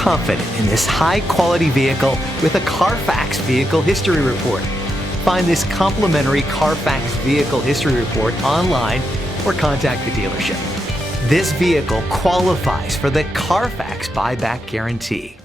confident in this high-quality vehicle with a Carfax Vehicle History Report. Find this complimentary Carfax Vehicle History Report online or contact the dealership. This vehicle qualifies for the Carfax Buyback Guarantee.